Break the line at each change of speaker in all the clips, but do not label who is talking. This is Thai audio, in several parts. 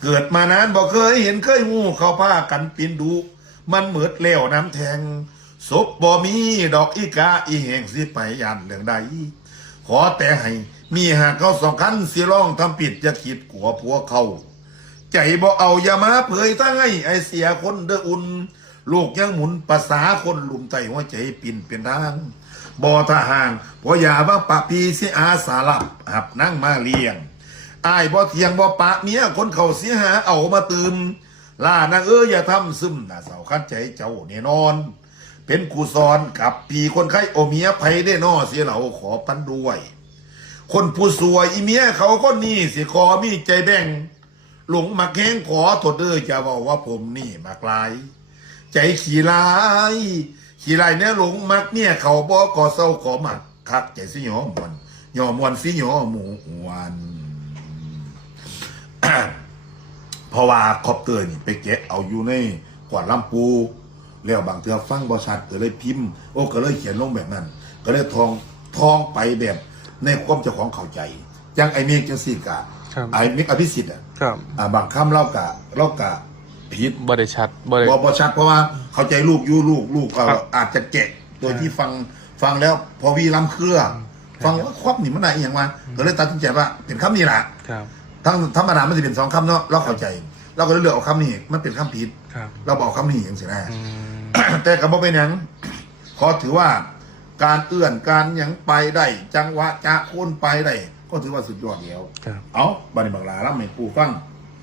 เกิดมานานบ่เคยเห็นเคยงูเขาพากันปีนดูมันเหมือดแล้วน้ำแทงศพบ่มีดอกอีกาอีแหงสิไปยันเรื่องใดขอแต่ให้มีหากเขา2 คันสิร้องทำผิดอย่าคิดกลัวผัวเขาใจบ่เอาอย่ามาเผยทั้งให้ไอเสียคนเด้ออุ่นลูกยังหมุนภาษาคนลุมไตหัวใจปิ่นเป็นทางบ่ทหารพออย่าว่าปะพีสิอาสาลับหับนั่งมาเลี้ยงอายบ่เทียงบ่ปะเมียคนเขาเสียหาเอามาตื่มล่านางอย่าทำซึมน่าเศร้าคันใจเจ้าแน่นอนเป็นครูสอนกับปีคนไข้โอเมียไผได้นอเสียเหล่าขอปันด้วยคนผู้สวยอีเมียเขาคนนี้สิขอมีใจแบ่งหลงมาแข้งขอโทษจะบอกว่าผมนี่มากลายใจขี้ลายเนี่ยหลงมักเนี่ยเขาบอกก่อเศร้าขอมักคักใจสิหยอมวนหยอมวนสิหยอหมูวัน เพราะว่าคอปเตอร์นี่ไปแกะเอาอยู่ในกวาดลำปูแล้วบางเทือฟังบอชัดก็เลยพิมพ์ก็เลยเขียนลงแบบนั้นก็เลยทองไปแบบในความเจ้าของเข้าใจยังไอเมฆจังสิกะไอเมฆอภิสิทธิ์บางคำเล่ากะผิด
บ่ได้ชัด
บ่ชัดเพราะว่าเข้าใจลูกอาจจะแกะโดยที่ฟังแล้วพอวีล้ำเครือฟังว่าครอบหนีมันไหนอย่างมาก็เลยตัดสินใจว่าเป็นคำนี้แหละทั้งธรรมดามันจะเป็น2 คำเนาะเราเข้าใจเราก็เลยเลือกเอาคำนี้มันเป็นคำผิดเราบอกคำนี้อย่างสินะแต่กับบ่เป็นอย่างขอถือว่าการเอื้อนการยังไปได้จังหวะจะโค่นไปได้ก็ถือว่าสุดยอดแล้วเอาบันบังลารับไม่ปูฟัง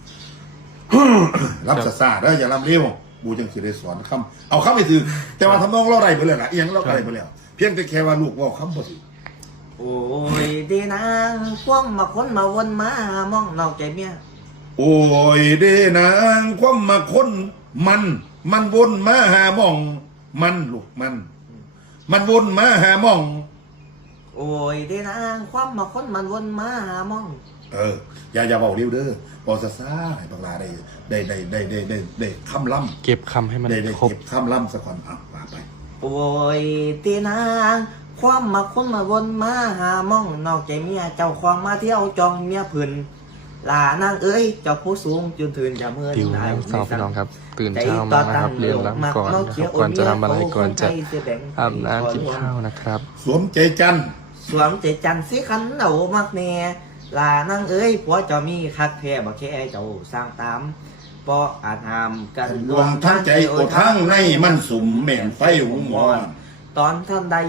รับซาได้อย่ารับเร็วบูจังสิได้สอนคำเอาคำไปถือแต่ว่าทำนองเราได้ไปเลยละเอียงเราได้ไปแล้วเพียงแต่แค่ว่าลูกว่าคำบ่ถือ
โอ้ยดีนางคว่ำมาค้นมาวนมามองนอกใจเมีย
โอ้ยเดนางคว่ำมาค้นมันวนมาหามองมันลูกมันวนมาหามอง
โอ้ยดีนางคว่ำมาค้นมันวนมาหามอง
อย่าบอกเร็วเด้อบอกซ่าให้บังลาได้คำล่ำ
เก็บคำให้มัน
ได้
ครบ
เก็บคำล่ำสักคนว่าไป
โอ้ยดีนางคว่ำมาค้นมาวนมาหามองนอกใจเมียเจ้าความมาเที่ยวจองเมียพื้นลานางเจ้าผู้สูงจนถึงจะเมื่อ
ติวแล้วสาวพี่น้องครับตื่นเช้ามานะครับเรียนล้ำก่อนนะครับก่อนจะทำอะไรก่อนจะอาบน้ำกินข้าวนะครับ
สวมใจจัน
สิขันเหนามักแน่ลานางผัวเจ้ามีคักแท้บ่แค่เจ้าสร้างตามปออาจหามกัน
รวมทั้งใจโอทั้งในมันสุ่มแม่นไฟหุงมอน
ตอนท่านใด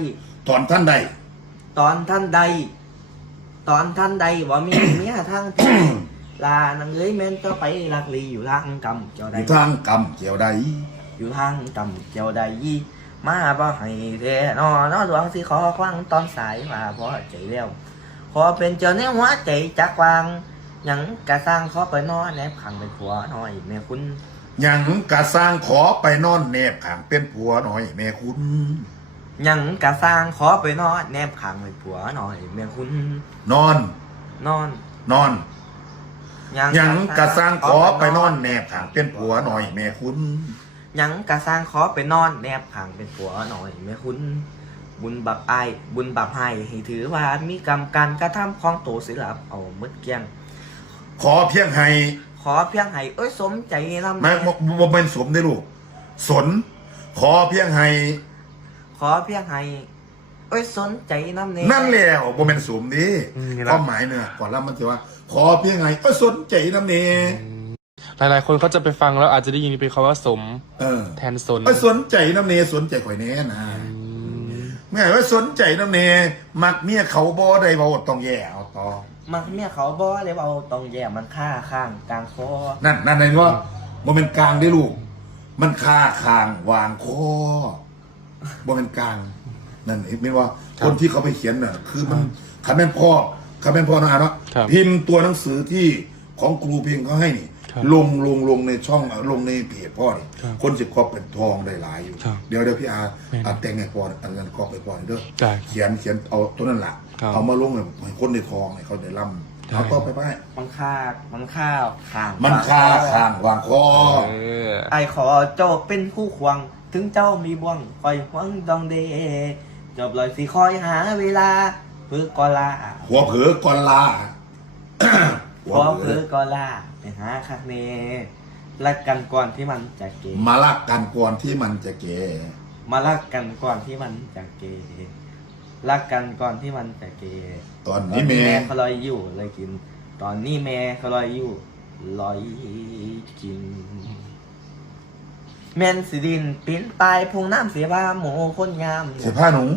ว่ามีเมียทางที่ลานางแม่นก็ไปลักลีอยู่ทางกำเจ้าใด
อยู่ทางกำเจ้าใด
มาบ่ให้แท้นอหลวงสิขอควังตอนสายมาพอใจแล้วขอเป็นเจ้าในหัวใจจักวางหยังกะสร้างขอไปนอนแนบขังเป็นผัวหน่อยแม่คุณ
หยังกะสร้างขอไปนอนแนบขังเป็นผัวหน่อยแม่คุณ
หยังกะสร้างขอไปนอนแนบขังเป็นผัวหน่อยแม่คุณ
นอน
ห
ยังกะสร้างขอไปนอนแนบขังเป็นผัวหน่อยแม่คุณ
หยังกะสร้างขอไปนอนแนบขังเป็นผัวหน่อยแม่คุณบุญบับให้ถือว่ามีกรรมการกระทำของโตศิลป์เอามืดเกี้ยง
ขอเพียงให้
สมใจนำ
ไม่เป็นสมได้ลูกสนขอเพียงให้
สนใจนำ
นั่นแล้วบ่เป็นสมดีความหมายเนี่ยก่อนแล้วมันจะว่าขอเพียงให้สนใจนำเน
หลายๆคนเขาจะไปฟังแล้วอาจจะได้ยินเป็นคำว่าสมแทนสน
สนใจน้ำเนสนใจข่อยแน่นะเมื่อว่าสนใจน้ำเนมักเมียเขาบ่ได้บ่ต้องแย่เอาต่อ
มักเมียเขาบ่ได้บ่ต้องแย่มันฆ่าข้างกลางคอ
นั่นไงว่าบ่เป็นกลางได้ลูกมันฆ่าข้างวางคอบ่เป็นกลางนั่นเห็นไหมว่าคนที่เขาไปเขียนน่ะคือมันคันแม่นพ่อนะเนาะพิมพ์ตัวหนังสือที่ของครูเพียงเขาให้นี่ลงในช่องลงในเพจพ่อนี่คนสิบครอบเป็นทองได้หลายอยู่เดี๋ยวพี่อาแต่งให้พ่ออันนั้นครอบไปพ่อเด้อเขียนเอาตัวนั้นแหละเอามาลงให้คนในทองให้เขาได้ร่ำเอาต่อไป
มันฆ่าข้าง
วางคอ
ไอขอเจ้าเป็นผู้ควงถึงเจ้ามีบ่วงคอยหวังดองเดจบเลยสิคอยหาเวลาเพื่อกอลา
หัวเผือกอลา
พอเพื่อก็ล่าไปหาคักเนรักกันก่อนที่มันจะเก
มาลักกันก่อนที่มันจะแก่
มารักกันก่อนที่มันจะเกรักกันก่อนที่มันจะเก
ตอนนี้แม่
เขาลอยอยู่เลยกิน ตอนนี้แม่เขาลอยอยู่ลอยกิน แม่นสิดินปิ้นปลายพุงน้ำเสียบ้าหมูคนงาม
เสียผ้าหนู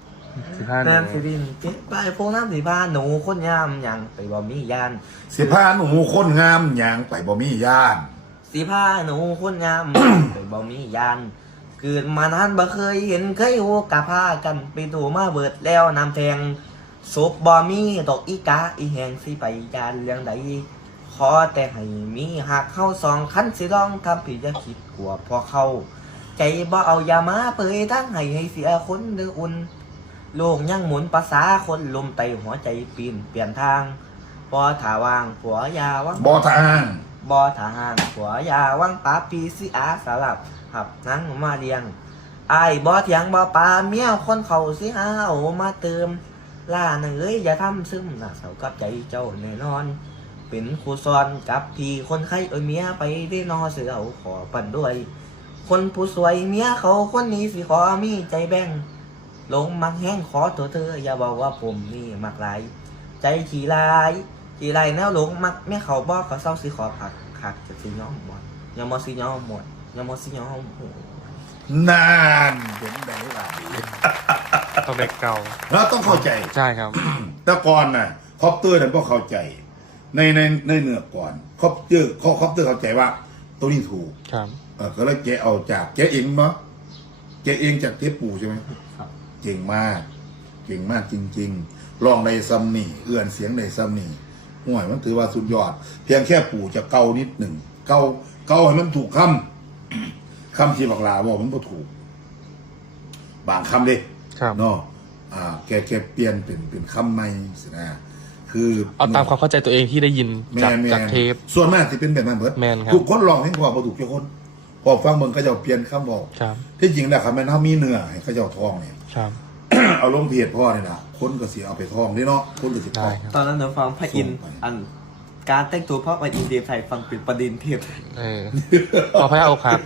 15
แม่นสิดินปิ้นปลายพุงน้ำเสียบ้าหนูคนงามยังไปบ่มียาน
เสียผ้าหนูคนงามอย่างไปบ่มีญาติ
สีผ้าหนูคนงาม ไปบ่มียานเกิดมานานบ่เคยเห็นเคยหูกะพากันไปดูมาเบิดแล้วน้ำแทงศพบ่มีดอกอีกาอีแหงสิไปยานเรื่องใดขอแต่ให้มีหากเข้าสองคันสิลองทำผิดจะคิดกลัวพอเข้าใจบ่เอาอย่ามาเปยทั้งให้เสียคนเดืออุ่นโลกยังหมุนภาษาคนลมไตหัวใจปีนเปลี่ยนทางพอถาวางผัวยาวัง
บ่ทาง
บ่ทหารผัวยาวังปาปีสิอาสลับหับนังมาเลี้ยงไอ้ายบ่เถียงบ่ปาเมียคนเขาสิหาเอามาเติมล่านั่นเลยอย่าทำซึมน่ะเสากับใจเจ้าแน่นอน เป็นครูสอนกับพี่คนไข้เอ้ยเมียไปได้นอเสือเอาขอปั่นด้วย คนผู้สวยเมียเขาคนนี้สิขอมีใจแบ่งลงมักแห้งขอตัวเธออย่าบอกว่าผมนี่มักหลายใจขี่ลายแนวหลงมักแม่เขาบอกเขาเศร้าสิขอผักคักจะสิย้อมหมดยามอสิย้อมหมดยามอสิย้อมโห
นานเป็นไดล่ะ
ต้องเด็กเก่า
เราต้องเข้าใจ
ใช่ครับ
แต่ก่อนน่ะคอปเตอร์นั่นพวกเข้าใจในเนื้อก่อนคอปเตอร์เข้าใจว่าตัวนี้ถูก
ครับ
ก็เลยแกะเอาจากแกะเองเนาะแกะเองจากเทปปู่ใช่ไหม
ครับ
เก่งมากจริงๆลองในซัมนี่เอื้อนเสียงในซัมนี่ห่วยมันถือว่าสุดยอด เพียงแค่ปู่จะเกานิดหนึ่งเกาให้มันถูกคำที่บักลาบอกมันก็ถูก บางคำเด้
ครับ
เนาะแกเปลี่ยนเป็นคำใหม่สินะคือ
เอาตามความเข้าใจตัวเองที่ได้ยินจากเทป
ส่วนมากที่เป็นแบบนั้นเบิด
แม่นครับ
ทุกคนลองให้พอถูกทุกคนพอฟังเมืองก็จะเปลี่ยนคำบอก
ครับ
ที่จริงแล้วครับแม่นเขามีเนื้อให้เขาเจ้าทองเนี่ย
ครับ
เอาลงเพจพ่อเนี่ยนะคนก็เสียเอาไปทองนี่เนาะคนก็เสียท
ได้
อง
ครับ
ตอนนั้นเราฟังพระอินทร์
ส่งไป
อันการแต่งตัวเพราะว่าอินเดียไทยฟังเป็นประเด็นเทียบ
ขอพระเอาครับ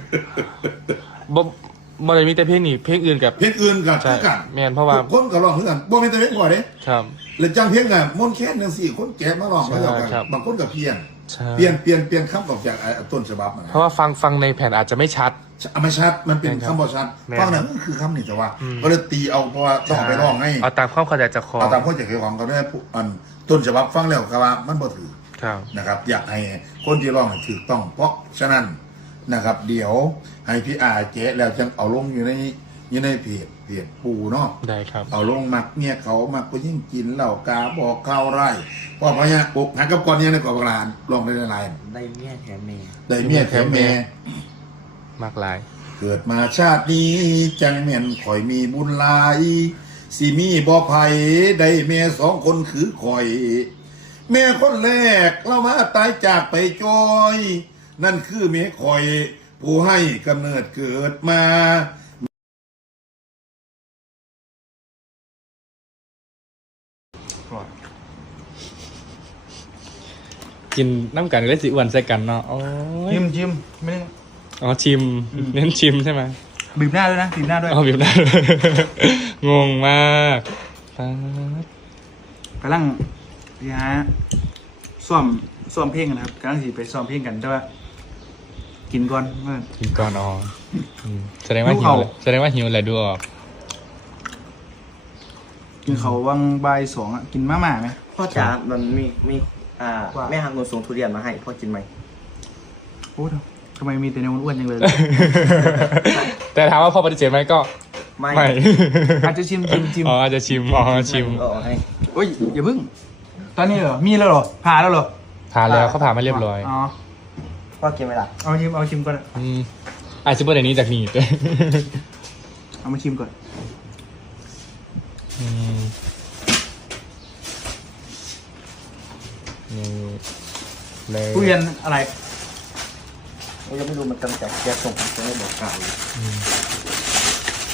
บ่ได้มีแต่เพลงนี้เพลงอื่นกับ
เพลงอื่นกับ
ใช่
คือกัน
แม่นเพราะว่า
ทุกคนก็ร้องคือกันบ่เป็นแต่เพลงก่อนเด้
ครับ
แล้วจังเพลงน่ะมนต์แค้นจังซี่คนแก่มาร้อง
ใช่
มาแล้วกัน
ครับ
บางคนก็เพี้ยน
ใช่
เปลี่ยนคำออกจากต้นฉบับนะ
เพราะว่าฟังในแผ่นอาจจะไม่ชัด
ไม่ชัดมันเป็น
แม่นครับ
คำบ่ชัด
แม่น
ฟังนั้นคือคำนี่แต่ว่า
อืม
ก็เลยตีเอาเพราะว่าต้องเอาไปร้องให้
เอาตามความเข้าใจจากคอ
เอาตามข้อใจของเขาได้อันต้นฉบับฟังแล้วก็ว่ามันบ่ถือ
ครับ
นะครับ อยากให้คนที่ร้องให้ถูกต้องเพราะฉะนั้นนะครับ เดี๋ยวให้พี่อาเจ๊แล้วจังเอาลงอยู่ในเพจปูเนาะ
ได้ครับ
เอาลงมักเมียเขามักก็ยิ่งกินเหล้ากาบอกข้าวไร่พ่อพญาปุกหักกับก่อนเนี่ยในกอบลานลองได้หลาย
ได้เมียแถมเมย์
ได้เมียแถมแม่
มากลาย
เกิดมาชาตินี้จังแม่นข่อยมีบุญหลายสิมีบ่ไผได้แม่สองคนคือข่อย แม่คนแรกเรามาตายจากไปจอย นั่นคือแม่ข่อย ผู้ให้กำเนิดเกิดมา
กินน้ำกันเลยสิอ้วนใส่กันเนาะโอ้ย
ชิมไม่ได้
อ๋อชิม เน้นชิมใช่ไหม
บีบหน้าด้วยนะบีบหน้าด้วย
เอาแบบนั้น งงมากป๊าด
กำลังนี่ฮะซ้อมเพลงกันนะครับกำลังสิไปซ้อมเพลงกันแต่ว่า กินก่อนว่า
กินก่อนอ๋อแสดงว่าหิวแหละแสดงว่าหิวแหละดูออก
กินเขาววังบ่ายสองอ่ะกินมาม่าไหม
พ่อจ๋ามันมี
ว่า
แม่หักเงินส่งทุเรียนมาให้พ่อกินไหม
โอ้ทำไมมีแต่แนวอ้วนๆจังเลย
แต่ถามว่าพอปฏิเสธไหมก็
ไม่
ไม่
อาจจะชิม
อ๋ออาจจะชิมอ๋อชิม
ก็เอาให้
โอ้ยอย่าพึ่ง ตอนนี้เหรอมีแล้วเหรอผ่าแล้วเหรอ
ผ่านแล้วเขาผ่านมาเรียบร้อย
อ๋อ
พ่อกินไหมล่ะ
เอาชิมก่อน
อาจจะเป็นอย่างนี้จากนี่ด้วย
เอามาชิมก่อน
นี่เลย
ทุเรียนอะไร
เรายังไม่รู้มันกำจัดแก๊สส่งผมจะไม่บอกกล่าวเลย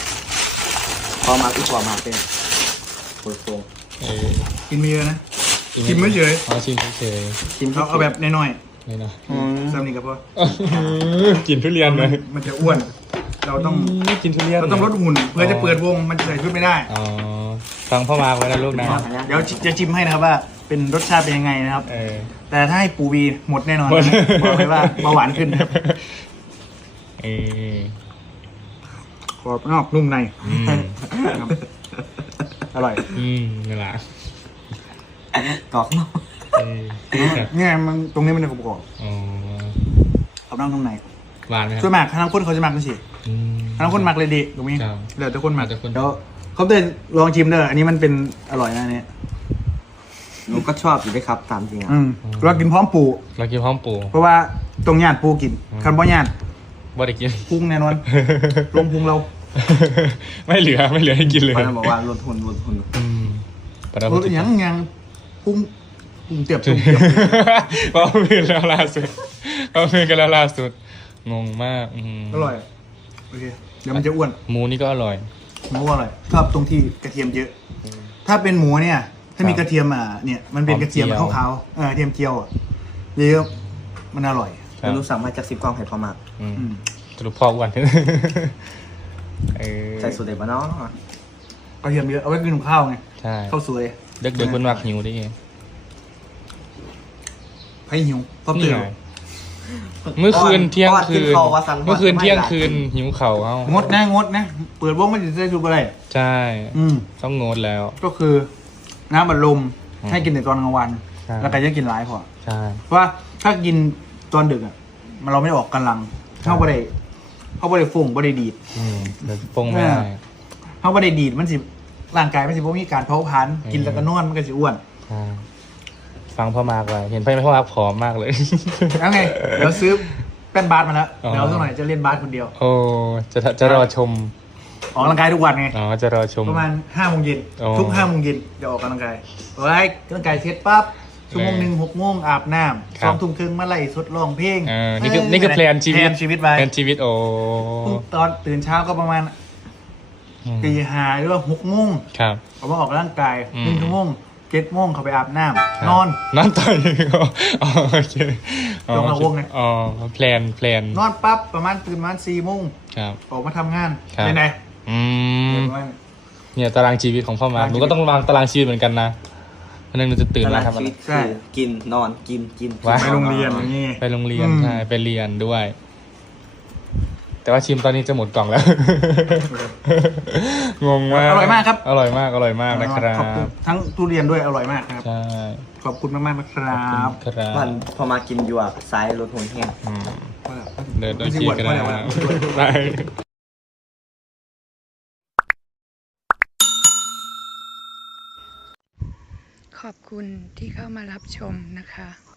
พอมาเป็นเปิดโปง
เออ
กินมีเยอะนะชิมไม่เฉย
อ๋อชิมเฉย
กิน
เอาแบบน้อย
ๆนี่เนาะ
ๆซ้ำนี่ก็พอ
กินทุเรียนเลย
มันจะอ้วน เราต้อง
กินทุเรียน
เราต้องลดหุ่นเพื่อจะเปิดวงมันจะใส่ชุดไม่ได้
อ๋อฟังพ่อมาไว้นะลูกนะ
เดี๋ยวจะชิมให้นะครับว่าเป็นรสชาติเป็นยังไงนะครับ
เออ
แต่ถ้าให้ปูวีหมดแน่นอน
หมด
บอกเลยว่าเบาหวานขึ้นนะครับ
เออ
ขอบนอกนุ่มใน
อืม
ครับอร่อย
นี่แหละ
กรอบเนาะ
เออแบบ
เนี่ยมันตรงนี้มันเป็นกรอบ
อ๋อ
ขอบนอกนุ่มใน
หวานไหมค
ส่
รั
วนมากทางคนเขาจะมักกันสิ
อืม
ทางคนมักเลยดิตรงนี้
ครับ
เดี๋ยวแต่คนมัก
เดี๋ยวคน
เดี๋ยวเขาเดินลองชิมเด้ออันนี้มันเป็นอร่อยนะอันเนี่ย
หนูก็ชอบอยู่ด้วยครับตามจริงอ่ะ
เรากินพร้อมปู
เรากินพร้อมปู
เพราะว่าตรงย่านปูกินคันบ่ย่าน
บ่ได้กิน
พุงแน่นอน ลงพุงเรา
ไม่เหลือให้กินเลย
เพราะนั้นบอกว่าลดทุน
อืมปะ
รถยังพุงเตียบตุ่ม
เพราะมือแล้วล่าสุดเพราะมือกันแล้วล่าสุดงงมาก
อร่อยโอเคเดี๋ยวมันจะอ้วน
หมูนี่ก็อร่อย
หมูอร่อยชอบตรงที่กระเทียมเยอะ ถ้าเป็นหมูเนี่ย ถ้ามีกระเทียมเนี่ยมันเป็นกระเทียม
หอมเจียว
ขาวๆกระเทียมเจียวเยอะมันอร่อย
ครับ
หนูสั่งมาจาก10 กล่องให้พอมาก
สรุปพ่ออ้วน เออ
ใส่สูตรเด็ดปะเนาะ
กระเทียมเยอะเอาไว้กินกับข้าวไง
ใช่
ข้าวสวย
เด็กๆบนวักหิวได้ไง
ไผ่หิวพอตื่
นี่
น
ไงเมื่อคืนเที่ยงคืน เมื่อคืนเที่ยงคืน
น
หิวเข่าเอ้าง
ดนะเปิดวงมันจะได้ดูอะไร
ใช่
อืม
ต้องงดแล้ว
ก็คือน้ำบัดลม
อืม
ให้กินแต่ตอนกลางวัน
ใช่
แล้วก็จะกินหลายพอ
ใช่
เพราะว่าถ้ากินตอนดึกมันเราไม่ได้ออกกำลังเข้าบ่ได้ฟุ้งบ่ได้ดีด
เดี๋ยวปงไม่ได้
เข้าบ่ได้ดีดมันสิร่างกายมันสิบ่มีการเผาผลาญกินแล้วก็นอนมันก็สิอ้วน
ใช่ฟังพ่อมากไว้เห็นพ่อมากผอมมากเลย
แล้วไงเดี๋ยวซื้อแป้นบาสมาแล้ว
อ๋อ
เดี๋ยวสักหน่อยจะเล่นบาสคนเดียว
โอ้จะรอชม
ออกกำลังกายทุกวันไง
อ๋อจะรอชม
ประมาณ5 โมงเย็น
อ๋อ
ทุก5 โมงเย็นจะออกกำลังกายออกกำลังกายเสร็จปั๊บชั่วโมงหนึ่ง6 โมงอาบน้ำ
ครับ
2 ทุ่มครึ่งมาไล่สดร้องเพลง
นี่คือแพลนชีวิต
แพลนชีวิตไป
แพลนชีวิตโอ้
ตอนตื่นเช้าก็ประมาณ ตี 5 หรือว่า6 โมง
ครับ
ออกมาออกกำลังกาย
อืม
1 ชั่วโมง7 โมงเขาไปอาบน้
ครับ
ำนอน
นอนต่อยอ๋อโอเคอ๋อ
ลงมา
โอเคว
งไง
อ๋อแพลน
นอนปั๊บประมาณตื่นประมาณ4 โมง
ครับ
ออกมาทำงาน
ครับ
เป็นไง
อืม
ประมาณ
เนี่ยตารางชีวิตของพ่อมา
ตาราง
ห
ชีวิต
นูก็ต้องวางตารางชีวิตเหมือนกันนะวันหนึงหนูจะตื่น
ต
มา
ลาด
ทำอะ
ชี
ไร
วิตคือกินนอนกิน
ว้า
ไปโรงเรียนอย่างนี้
ไปโรงเรียน
อืม
ใช่ไปเรียนด้วย แต่ว่าชิมตอนนี้จะหมดกล่องแล้ว งงมาก
อร่อยมากครับ
อร่อยมากนะครับ
ขอบคุณทั้งทุเรียนด้วยอร่อยมากครับ
ใช่
ขอบคุณมากๆนะครับ
ครับ
มันพอมากินอยู่อ่ะสายลดหุ่นแห้ง
อืมเดินโดย
ไม่ใช่
ที่
อวด
กัน
ว่า
นะ
อะไรวะ
ไป
ขอบคุณที่เข้ามารับชมนะคะ